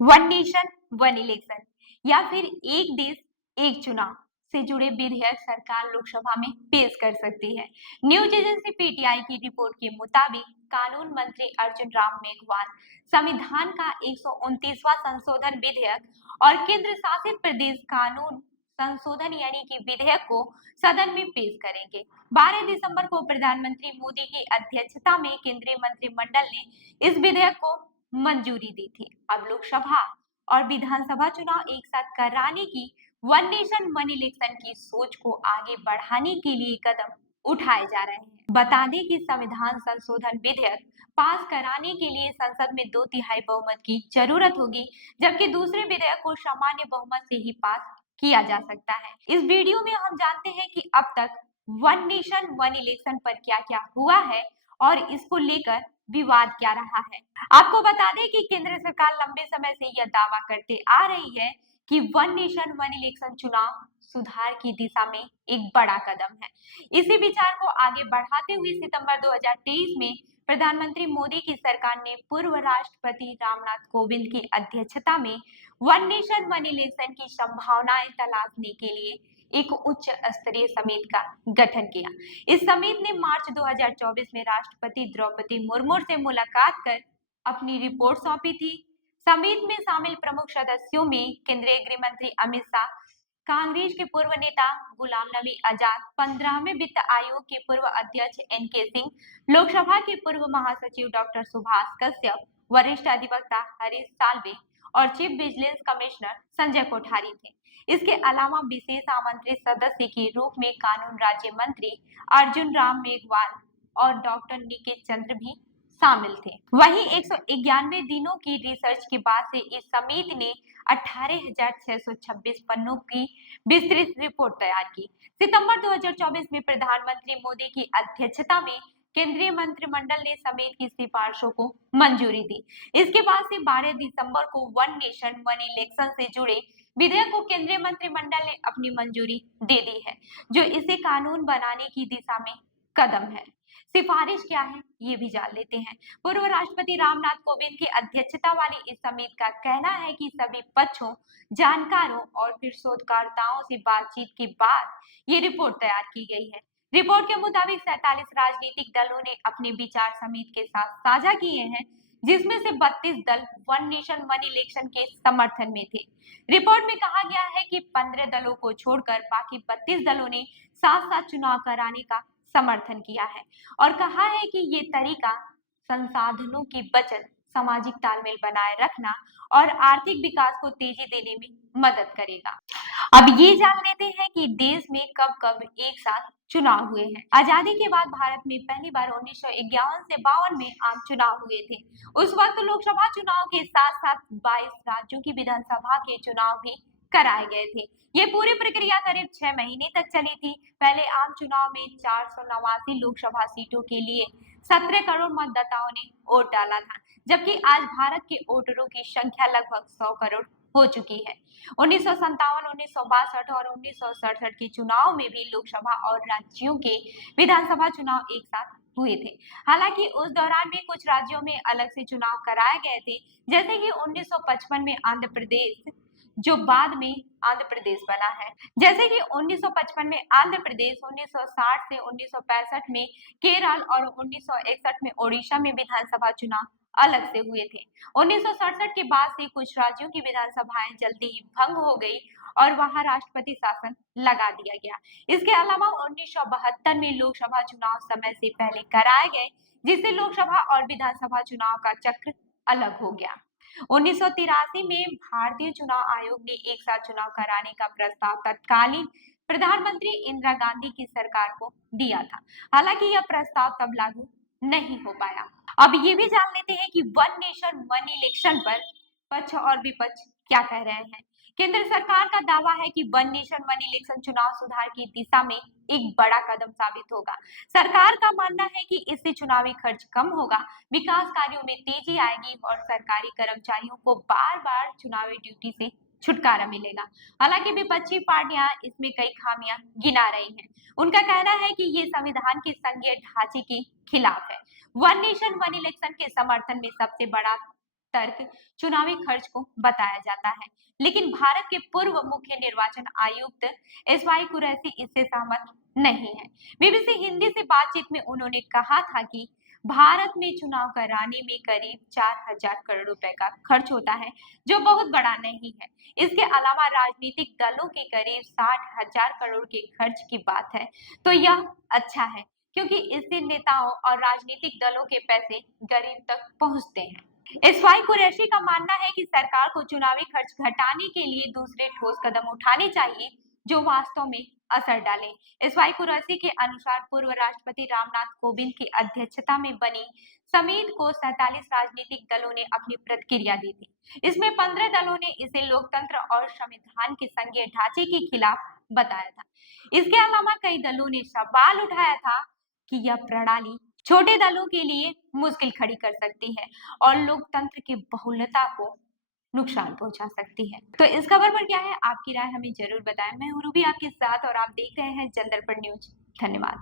One nation one election या फिर एक देश एक चुनाव से जुड़े विधेयक सरकार लोकसभा में पेश कर सकती है। न्यूज एजेंसी पीटीआई की रिपोर्ट के मुताबिक कानून मंत्री अर्जुन राम मेघवाल संविधान का 129वां संशोधन विधेयक और केंद्र शासित प्रदेश कानून संशोधन यानी कि विधेयक को सदन में पेश करेंगे। 12 दिसंबर को प्रधानमंत्री मोदी की अध्यक्षता में केंद्रीय मंत्रिमंडल ने इस विधेयक को मंजूरी दी थी। अब लोकसभा और विधानसभा चुनाव एक साथ कराने की वन नेशन वन इलेक्शन की सोच को आगे बढ़ाने के लिए कदम उठाए जा रहे हैं। बता दें कि संविधान संशोधन विधेयक पास कराने के लिए संसद में 2/3 बहुमत की जरूरत होगी, जबकि दूसरे विधेयक को सामान्य बहुमत से ही पास किया जा सकता है। इस वीडियो में हम जानते हैं कि अब तक वन नेशन वन इलेक्शन पर क्या क्या हुआ है और इसको लेकर विवाद क्या रहा है। आपको बता दें कि केंद्र सरकार लंबे समय से यह दावा करते आ रही है कि वन नेशन वन इलेक्शन चुनाव सुधार की दिशा में एक बड़ा कदम है। इसी विचार को आगे बढ़ाते हुए सितंबर 2023 में प्रधानमंत्री मोदी की सरकार ने पूर्व राष्ट्रपति रामनाथ कोविंद की अध्यक्षता में वन नेशन वन इलेक्शन की संभावनाएं तलाशने के लिए एक उच्च स्तरीय समिति का गठन किया। इस समिति ने मार्च 2024 में राष्ट्रपति द्रौपदी मुर्मू से मुलाकात कर अपनी रिपोर्ट सौंपी थी। समिति में शामिल प्रमुख सदस्यों में केंद्रीय गृह मंत्री अमित शाह, कांग्रेस के पूर्व नेता गुलाम नबी आजाद, 15वें वित्त आयोग के पूर्व अध्यक्ष एनके सिंह, लोकसभा के पूर्व महासचिव डॉक्टर सुभाष कश्यप, वरिष्ठ अधिवक्ता हरीश साल्वे और chief vigilance commissioner Sanjay Kothari थे। इसके अलावा विशेष आमंत्रित सदस्य के रूप में कानून राज्य मंत्री अर्जुन राम मेघवाल और डॉक्टर निकेत चंद्र भी शामिल थे। वहीं 191 दिनों की रिसर्च के बाद से इस समिति ने 18,626 पन्नों की विस्तृत रिपोर्ट तैयार की। सितंबर 2024 में प्रधानमंत्री मोदी की अध्यक्षता में केंद्रीय मंत्रिमंडल ने समिति की सिफारिशों को मंजूरी दी। इसके बाद से 12 दिसंबर को वन नेशन वन इलेक्शन से जुड़े विधेयक को केंद्रीय मंत्रिमंडल ने अपनी मंजूरी दे दी है, जो इसे कानून बनाने की दिशा में कदम है। सिफारिश क्या है ये भी जान लेते हैं। पूर्व राष्ट्रपति रामनाथ कोविंद की अध्यक्षता वाली इस समिति का कहना है कि सभी पक्षों, जानकारों और फिर शोधकर्ताओं से बातचीत के बाद ये रिपोर्ट तैयार की गई है। रिपोर्ट के मुताबिक 47 राजनीतिक दलों ने अपने विचार समिति के साथ साझा किए हैं, जिसमें से 32 दल वन नेशन वन इलेक्शन के समर्थन में थे। रिपोर्ट में कहा गया है कि 15 दलों को छोड़कर बाकी 32 दलों ने साथ साथ चुनाव कराने का समर्थन किया है और कहा है कि ये तरीका संसाधनों की बचत, सामाजिक तालमेल बनाए रखना और आर्थिक विकास को तेजी देने में मदद करेगा। अब ये जान लेते हैं कि देश में कब कब एक साथ चुनाव हुए हैं। आजादी के बाद भारत में पहली बार 1951 से 52 में आम चुनाव हुए थे। उस वक्त लोकसभा चुनाव के साथ साथ 22 राज्यों की विधानसभा के चुनाव भी कराए गए थे। ये पूरी प्रक्रिया करीब 6 महीने तक चली थी। पहले आम चुनाव में 489 लोकसभा सीटों के लिए 17 करोड़ मतदाताओं ने वोट डाला था, जबकि आज भारत के वोटरों की संख्या लगभग 100 करोड़ हो चुकी है। 1957, 1962 और 1967 के चुनाव में भी लोकसभा और राज्यों के विधानसभा चुनाव एक साथ हुए थे। हालांकि उस दौरान भी कुछ राज्यों में अलग से चुनाव कराए गए थे, जैसे कि 1955 में आंध्र प्रदेश, जो बाद में आंध्र प्रदेश बना है। जैसे कि 1955 में आंध्र प्रदेश, 1960 से 1965 में केरल और 1961 में ओडिशा में विधानसभा चुनाव अलग से हुए थे। 1967 के बाद से कुछ राज्यों की विधानसभाएं जल्दी ही भंग हो गई और वहां राष्ट्रपति शासन लगा दिया गया। इसके अलावा 1972 में लोकसभा चुनाव समय से पहले कराए गए, जिससे लोकसभा और विधानसभा चुनाव का चक्र अलग हो गया। 1983 में भारतीय चुनाव आयोग ने एक साथ चुनाव कराने का प्रस्ताव तत्कालीन प्रधानमंत्री इंदिरा गांधी की सरकार को दिया था। हालांकि यह प्रस्ताव तब लागू नहीं हो पाया। अब ये भी जान लेते हैं कि वन नेशन वन इलेक्शन पर पक्ष और विपक्ष क्या कह रहे हैं। केंद्र सरकार का दावा है कि वन नेशन वन इलेक्शन चुनाव सुधार की दिशा में एक बड़ा कदम साबित होगा। सरकार का मानना है कि इससे चुनावी खर्च कम होगा, विकास कार्यों में तेजी आएगी और सरकारी कर्मचारियों को बार-बार चुनावी ड्यूटी से छुटकारा मिलेगा। हालांकि विपक्षी पार्टियां इसमें कई खामियां गिना रही हैं। उनका कहना है कि ये संविधान के संघीय ढांचे के खिलाफ है। वन नेशन वन इलेक्शन के समर्थन में सबसे बड़ा तर्क चुनावी खर्च को बताया जाता है, लेकिन भारत के पूर्व मुख्य निर्वाचन आयुक्त एसवाई कुरैशी इससे सहमत नहीं है। बीबीसी हिंदी से बातचीत में उन्होंने कहा था कि भारत में चुनाव कराने में करीब 4,000 करोड़ रुपए का खर्च होता है, जो बहुत बड़ा नहीं है। इसके अलावा राजनीतिक दलों के करीब 60,000 करोड़ के खर्च की बात है, तो यह अच्छा है, क्योंकि इससे नेताओं और राजनीतिक दलों के पैसे गरीब तक पहुंचते हैं। एसवाई कुरैशी का मानना है कि सरकार को चुनावी खर्च घटाने के लिए दूसरे ठोस कदम उठाने चाहिए, जो वास्तव में असर डालें। एसवाई कुरैशी के अनुसार पूर्व राष्ट्रपति रामनाथ कोविंद की अध्यक्षता में बनी समिति को 47 राजनीतिक दलों ने अपनी प्रतिक्रिया दी थी। इसमें 15 दलों ने इसे लोकतंत्र और संविधान के संघीय ढांचे के खिलाफ बताया था। इसके अलावा कई दलों ने सवाल उठाया था कि यह प्रणाली छोटे दलों के लिए मुश्किल खड़ी कर सकती है और लोकतंत्र की बहुलता को नुकसान पहुंचा सकती है। तो इस खबर पर क्या है आपकी राय, हमें जरूर बताएं। मैं हूं रूबी आपके साथ और आप देख रहे हैं जनदर्पण न्यूज। धन्यवाद।